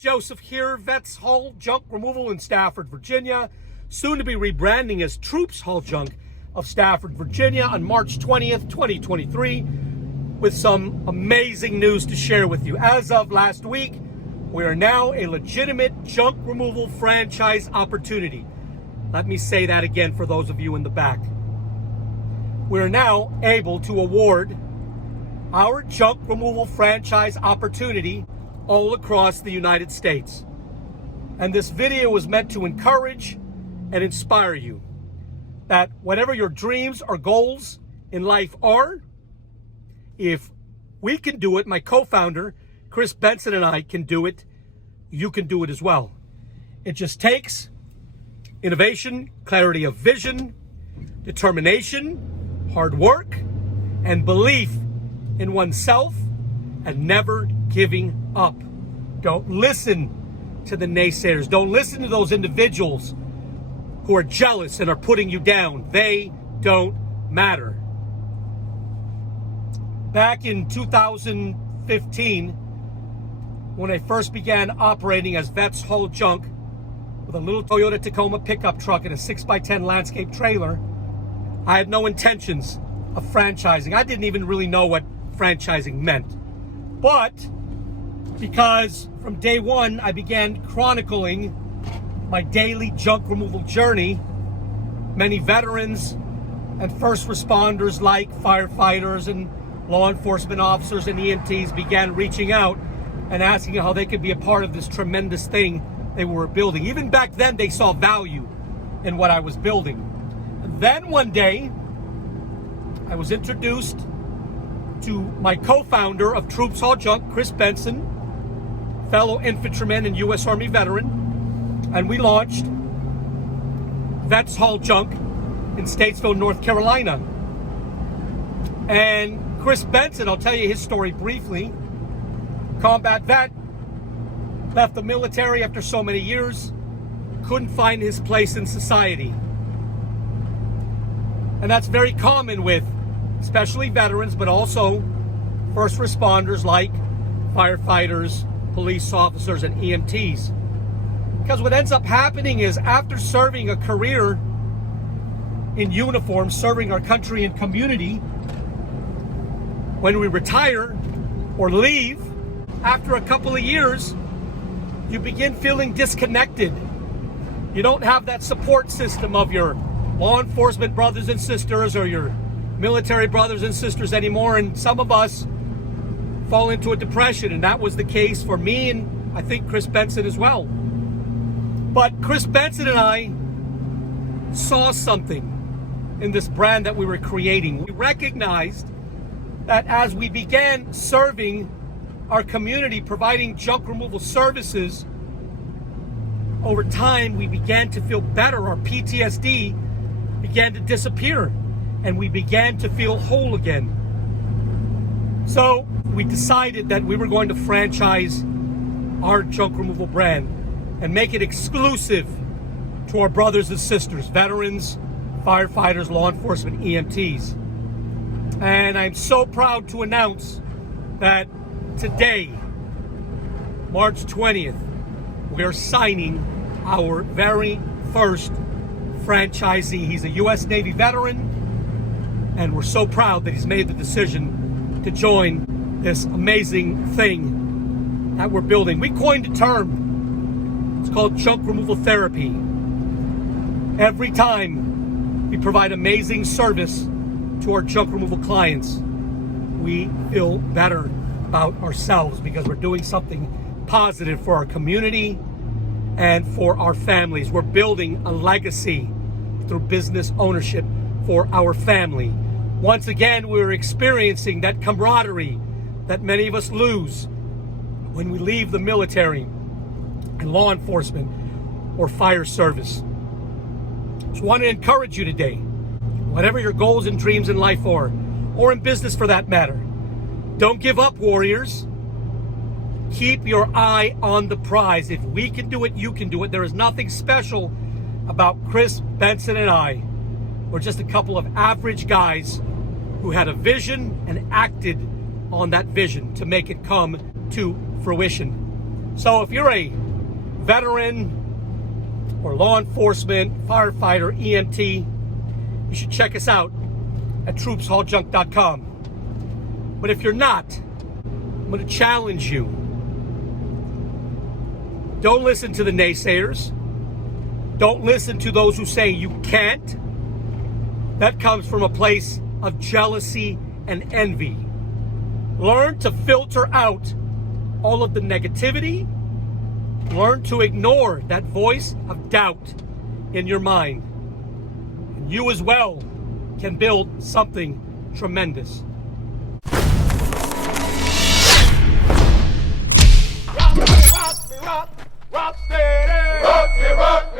Joseph here, Vets Haul Junk Removal in Stafford, Virginia, soon to be rebranding as Troops Haul Junk of Stafford, Virginia on March 20th, 2023, with some amazing news to share with you. As of last week, we are now a legitimate junk removal franchise opportunity. Let me say that again for those of you in the back. We are now able to award our junk removal franchise opportunity all across the United States. And this video is meant to encourage and inspire you that whatever your dreams or goals in life are, if we can do it, my co-founder, Chris Benson, and I can do it, you can do it as well. It just takes innovation, clarity of vision, determination, hard work, and belief in oneself, and never giving up. Don't listen to the naysayers. Don't listen to those individuals who are jealous and are putting you down. They don't matter. Back in 2015, when I first began operating as Vets Haul Junk with a little Toyota Tacoma pickup truck and a 6x10 landscape trailer, I had no intentions of franchising. I didn't even really know what franchising meant. But because from day one, I began chronicling my daily junk removal journey, many veterans and first responders like firefighters and law enforcement officers and EMTs began reaching out and asking how they could be a part of this tremendous thing they were building. Even back then, they saw value in what I was building. And then one day, I was introduced to my co-founder of Troops Haul Junk, Chris Benson, fellow infantryman and U.S. Army veteran, and we launched Vets Haul Junk in Statesville, North Carolina. And Chris Benson, I'll tell you his story briefly, combat vet, left the military after so many years, couldn't find his place in society. And that's very common with especially veterans, but also first responders like firefighters, police officers, and EMTs. Because what ends up happening is after serving a career in uniform, serving our country and community, when we retire or leave, after a couple of years, you begin feeling disconnected. You don't have that support system of your law enforcement brothers and sisters or your military brothers and sisters anymore, and some of us fall into a depression, and that was the case for me and I think Chris Benson as well. But Chris Benson and I saw something in this brand that we were creating. We recognized that as we began serving our community, providing junk removal services, over time we began to feel better. Our PTSD began to disappear, and we began to feel whole again. So we decided that we were going to franchise our junk removal brand and make it exclusive to our brothers and sisters, veterans, firefighters, law enforcement, EMTs. And I'm so proud to announce that today, March 20th, we're signing our very first franchisee. He's a U.S. Navy veteran, and we're so proud that he's made the decision to join this amazing thing that we're building. We coined a term. It's called junk removal therapy. Every time we provide amazing service to our junk removal clients, we feel better about ourselves because we're doing something positive for our community and for our families. We're building a legacy through business ownership for our family. Once again, we're experiencing that camaraderie that many of us lose when we leave the military and law enforcement or fire service. So I want to encourage you today, whatever your goals and dreams in life are, or in business for that matter, don't give up, warriors. Keep your eye on the prize. If we can do it, you can do it. There is nothing special about Chris Benson and I. We're just a couple of average guys who had a vision and acted on that vision to make it come to fruition. So if you're a veteran or law enforcement, firefighter, EMT, you should check us out at troopshauljunk.com. But if you're not, I'm going to challenge you. Don't listen to the naysayers. Don't listen to those who say you can't. That comes from a place of jealousy and envy. Learn to filter out all of the negativity. Learn to ignore that voice of doubt in your mind. And you as well can build something tremendous. Rock steady, rock steady, rock, rock,